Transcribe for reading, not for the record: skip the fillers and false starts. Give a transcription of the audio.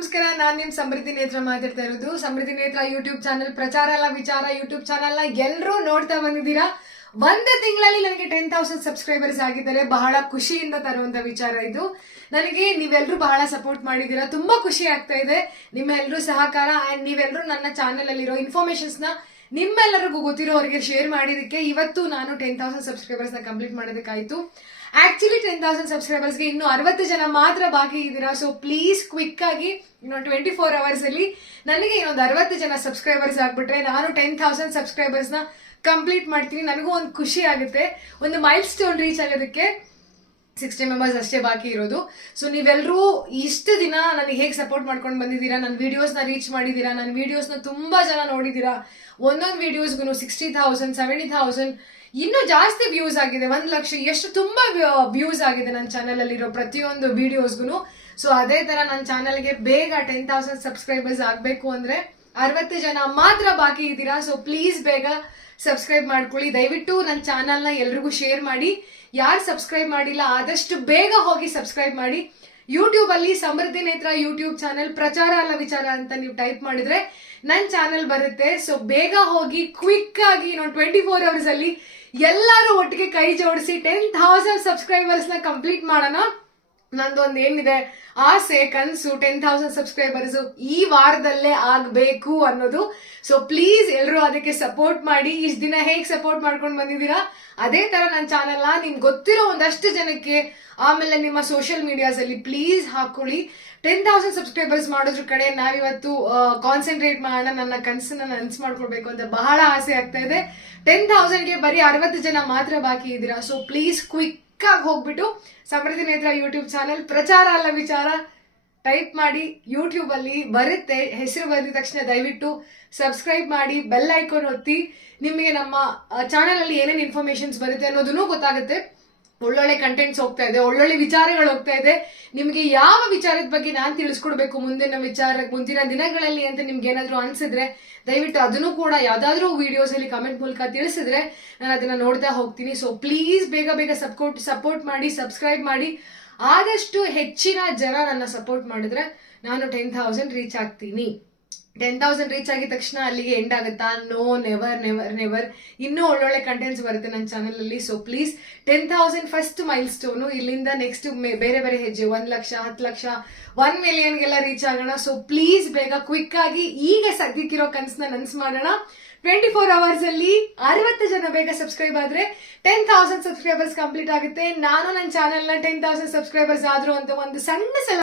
ನಮಸ್ಕಾರ. ನಾನು ನಿಮ್ ಸಮೃದ್ಧಿ ನೇತ್ರ ಮಾತಾಡ್ತಾ ಇರೋದು. ಸಮೃದ್ಧಿ ನೇತ್ರ ಯೂಟ್ಯೂಬ್ ಚಾನಲ್, ಪ್ರಚಾರ ಅಲ್ಲ ವಿಚಾರ ಯೂಟ್ಯೂಬ್ ಚಾನಲ್ ನ ಎಲ್ಲರೂ ನೋಡ್ತಾ ಬಂದಿದ್ದೀರಾ. ಒಂದು ತಿಂಗಳಲ್ಲಿ ನನಗೆ 10,000 ಸಬ್ಸ್ಕ್ರೈಬರ್ಸ್ ಆಗಿದ್ದಾರೆ. ಬಹಳ ಖುಷಿಯಿಂದ ತರುವಂತ ವಿಚಾರ ಇದು. ನನಗೆ ನೀವೆಲ್ಲರೂ ಬಹಳ ಸಪೋರ್ಟ್ ಮಾಡಿದ್ದೀರಾ, ತುಂಬಾ ಖುಷಿ ಆಗ್ತಾ ಇದೆ ನಿಮ್ಮೆಲ್ಲರೂ ಸಹಕಾರ. ಅಂಡ್ ನೀವೆಲ್ಲರೂ ನನ್ನ ಚಾನಲ್ ಅಲ್ಲಿರೋ ಇನ್ಫಾರ್ಮೇಶನ್ಸ್ ನ ನಿಮ್ಮೆಲ್ಲರಿಗೂ ಗೊತ್ತಿರೋರಿಗೆ ಶೇರ್ ಮಾಡಿದಕ್ಕೆ ಇವತ್ತು ನಾನು 10,000 ಸಬ್ಸ್ಕ್ರೈಬರ್ಸ್ ನ ಕಂಪ್ಲೀಟ್ ಮಾಡೋದಕ್ಕಾಯ್ತು. ಆಕ್ಚುಲಿ 10,000 ಸಬ್ಸ್ಕ್ರೈಬರ್ಸ್ಗೆ ಇನ್ನು 60 ಜನ ಮಾತ್ರ ಬಾಕಿ ಇದ್ದೀರಾ. ಸೊ ಪ್ಲೀಸ್ ಕ್ವಿಕ್ ಆಗಿ 24 ಅವರ್ಸ್ ಅಲ್ಲಿ ನನಗೆ ಇನ್ನೊಂದು 60 ಜನ ಸಬ್ಸ್ಕ್ರೈಬರ್ಸ್ ಆಗ್ಬಿಟ್ರೆ ನಾನು 10,000 ಸಬ್ಸ್ಕ್ರೈಬರ್ಸ್ ನ ಕಂಪ್ಲೀಟ್ ಮಾಡ್ತೀನಿ. ನನಗೂ ಒಂದು ಖುಷಿ ಆಗುತ್ತೆ. ಒಂದು ಮೈಲ್ ಸ್ಟೋನ್ ರೀಚ್ ಆಗೋದಕ್ಕೆ 60 ಮೆಂಬರ್ಸ್ ಅಷ್ಟೇ ಬಾಕಿ ಇರೋದು. ಸೊ ನೀವೆಲ್ಲರೂ ಇಷ್ಟು ದಿನ ನನಗೆ ಹೇಗೆ ಸಪೋರ್ಟ್ ಮಾಡ್ಕೊಂಡು ಬಂದಿದ್ದೀರಾ, ನನ್ನ ವಿಡಿಯೋಸ್ ನ ರೀಚ್ ಮಾಡಿದೀರಾ, ನನ್ನ ವಿಡಿಯೋಸ್ ನ ತುಂಬಾ ಜನ ನೋಡಿದೀರಾ. ಒಂದೊಂದು ವಿಡಿಯೋಸ್ಗೂ 60,000 70,000 ಇನ್ನೂ ಜಾಸ್ತಿ ವ್ಯೂಸ್ ಆಗಿದೆ. 1 ಲಕ್ಷ ಎಷ್ಟು ತುಂಬಾ ವ್ಯೂಸ್ ಆಗಿದೆ ನನ್ನ ಚಾನೆಲ್ ಅಲ್ಲಿರೋ ಪ್ರತಿಯೊಂದು ವಿಡಿಯೋಸ್ಗೂ. ಸೊ ಅದೇ ತರ ನನ್ನ ಚಾನೆಲ್ಗೆ ಬೇಗ 10,000 ಸಬ್ಸ್ಕ್ರೈಬರ್ಸ್ ಆಗ್ಬೇಕು ಅಂದ್ರೆ 60 ಜನ ಮಾತ್ರ ಬಾಕಿ ಇದ್ದೀರಾ. ಸೊ ಪ್ಲೀಸ್ ಬೇಗ ಸಬ್ಸ್ಕ್ರೈಬ್ ಮಾಡ್ಕೊಳ್ಳಿ. ದಯವಿಟ್ಟು ನನ್ನ ಚಾನಲ್ ನ ಎಲ್ರಿಗೂ ಶೇರ್ ಮಾಡಿ. ಯಾರು ಸಬ್ಸ್ಕ್ರೈಬ್ ಮಾಡಿಲ್ಲ ಆದಷ್ಟು ಬೇಗ ಹೋಗಿ ಸಬ್ಸ್ಕ್ರೈಬ್ ಮಾಡಿ. ಯೂಟ್ಯೂಬ್ ಅಲ್ಲಿ ಸಮೃದ್ಧಿ ನೇತ್ರ ಯೂಟ್ಯೂಬ್ ಚಾನೆಲ್, ಪ್ರಚಾರ ಅಲ್ಲ ವಿಚಾರ ಅಂತ ನೀವು ಟೈಪ್ ಮಾಡಿದ್ರೆ ನನ್ನ ಚಾನೆಲ್ ಬರುತ್ತೆ. ಸೊ ಬೇಗ ಹೋಗಿ ಕ್ವಿಕ್ ಆಗಿ 24 ಅವರ್ಸ್ ಅಲ್ಲಿ ಎಲ್ಲರೂ ಒಟ್ಟಿಗೆ ಕೈ ಜೋಡಿಸಿ 10,000 ಸಬ್ಸ್ಕ್ರೈಬರ್ಸ್ ನ ಕಂಪ್ಲೀಟ್ ಮಾಡೋಣ. ನಂದೊಂದು ಏನಿದೆ ಆಸೆ, ಕನಸು, 10,000 ಸಬ್ಸ್ಕ್ರೈಬರ್ಸ್ ಈ ವಾರದಲ್ಲೇ ಆಗ್ಬೇಕು ಅನ್ನೋದು. ಸೊ ಪ್ಲೀಸ್ ಎಲ್ಲರೂ ಅದಕ್ಕೆ ಸಪೋರ್ಟ್ ಮಾಡಿ. ಇಷ್ಟು ದಿನ ಹೇಗೆ ಸಪೋರ್ಟ್ ಮಾಡ್ಕೊಂಡು ಬಂದಿದ್ದೀರಾ ಅದೇ ತರ ನನ್ನ ಚಾನೆಲ್ ನ ನಿಮ್ಗೆ ಗೊತ್ತಿರೋ ಒಂದಷ್ಟು ಜನಕ್ಕೆ, ಆಮೇಲೆ ನಿಮ್ಮ ಸೋಷಿಯಲ್ ಮೀಡಿಯಾಸ್ ಅಲ್ಲಿ ಪ್ಲೀಸ್ ಹಾಕೊಳ್ಳಿ. 10,000 ಸಬ್ಸ್ಕ್ರೈಬರ್ಸ್ ಮಾಡೋದ್ರ ಕಡೆ ನಾವಿವತ್ತು ಕಾನ್ಸಂಟ್ರೇಟ್ ಮಾಡೋಣ. ನನ್ನ ಕನಸನ್ನ ನನಸು ಮಾಡ್ಕೊಳ್ಬೇಕು ಅಂತ ಬಹಳ ಆಸೆ ಆಗ್ತಾ ಇದೆ. 10,000ಗೆ ಬರೀ 60 ಜನ ಮಾತ್ರ ಬಾಕಿ ಇದ್ದೀರಾ. ಸೊ ಪ್ಲೀಸ್ ಕ್ವಿಕ್ ಆಗಿ ಹೋಗ್ಬಿಟ್ಟು ಸಮೃದ್ಧಿ ನೇತ್ರ ಯೂಟ್ಯೂಬ್ ಚಾನೆಲ್, ಪ್ರಚಾರ ಅಲ್ಲ ವಿಚಾರ ಟೈಪ್ ಮಾಡಿ. ಯೂಟ್ಯೂಬ್ ಅಲ್ಲಿ ಬರುತ್ತೆ, ಹೆಸರು ಬಂದಿದ ತಕ್ಷಣ ದಯವಿಟ್ಟು ಸಬ್ಸ್ಕ್ರೈಬ್ ಮಾಡಿ, ಬೆಲ್ ಐಕಾನ್ ಒತ್ತಿ. ನಿಮಗೆ ನಮ್ಮ ಚಾನೆಲ್ ಅಲ್ಲಿ ಏನೇನು ಇನ್ಫಾರ್ಮೇಶನ್ಸ್ ಬರುತ್ತೆ ಅನ್ನೋದನ್ನು ಗೊತ್ತಾಗುತ್ತೆ. ಒಳ್ಳೊಳ್ಳೆ ಕಂಟೆಂಟ್ಸ್ ಹೋಗ್ತಾ ಇದೆ, ಒಳ್ಳೊಳ್ಳೆ ವಿಚಾರಗಳು ಹೋಗ್ತಾ ಇದೆ. ನಿಮ್ಗೆ ಯಾವ ವಿಚಾರದ ಬಗ್ಗೆ ನಾನು ತಿಳಿಸ್ಕೊಡ್ಬೇಕು ಮುಂದಿನ ದಿನಗಳಲ್ಲಿ ಅಂತ ನಿಮ್ಗೆ ಏನಾದ್ರು ಅನ್ಸಿದ್ರೆ ದಯವಿಟ್ಟು ಅದನ್ನು ಕೂಡ ಯಾವ್ದಾದ್ರು ವಿಡಿಯೋಸ್ ಅಲ್ಲಿ ಕಮೆಂಟ್ ಮೂಲಕ ತಿಳಿಸಿದ್ರೆ ನಾನು ಅದನ್ನ ನೋಡ್ತಾ ಹೋಗ್ತೀನಿ. ಸೊ ಪ್ಲೀಸ್ ಬೇಗ ಬೇಗ ಸಪೋರ್ಟ್ ಮಾಡಿ, ಸಬ್ಸ್ಕ್ರೈಬ್ ಮಾಡಿ. ಆದಷ್ಟು ಹೆಚ್ಚಿನ ಜನ ನನ್ನ ಸಪೋರ್ಟ್ ಮಾಡಿದ್ರೆ ನಾನು 10,000 ರೀಚ್ ಆಗ್ತೀನಿ. 10,000 ರೀಚ್ ಆಗಿದ ತಕ್ಷಣ ಅಲ್ಲಿಗೆ ಎಂಡ್ ಆಗುತ್ತಾ? No, never never never. ಇನ್ನೂ ಒಳ್ಳೊಳ್ಳೆ ಕಂಟೆಂಟ್ಸ್ ಬರುತ್ತೆ ನನ್ನ ಚಾನೆಲ್ ಅಲ್ಲಿ. So please 10,000 first milestone. ಇಲ್ಲಿಂದ ನೆಕ್ಸ್ಟ್ ಬೇರೆ ಬೇರೆ ಹೆಜ್ಜೆ 1 ಲಕ್ಷ, 10 ಲಕ್ಷ, 1 ಮಿಲಿಯನ್ಗೆಲ್ಲ ರೀಚ್ ಆಗೋಣ. ಸೊ ಪ್ಲೀಸ್ ಬೇಗ ಕ್ವಿಕ್ ಆಗಿ ಈಗ ಸದ್ಯಕ್ಕಿರೋ ಕನಸನ್ನ ನನಸು ಮಾಡೋಣ. 24 ಅವರ್ಸ್ ಅಲ್ಲಿ 60 ಜನ ಬೇಗ ಸಬ್ಸ್ಕ್ರೈಬ್ ಆದ್ರೆ 10,000 ಸಬ್ಸ್ಕ್ರೈಬರ್ಸ್ ಕಂಪ್ಲೀಟ್ ಆಗುತ್ತೆ. ನಾನು ನನ್ನ ಚಾನೆಲ್ ನ 10,000 ಸಬ್ಸ್ಕ್ರೈಬರ್ಸ್ ಆದ್ರು ಅಂತ ಒಂದು ಸಣ್ಣ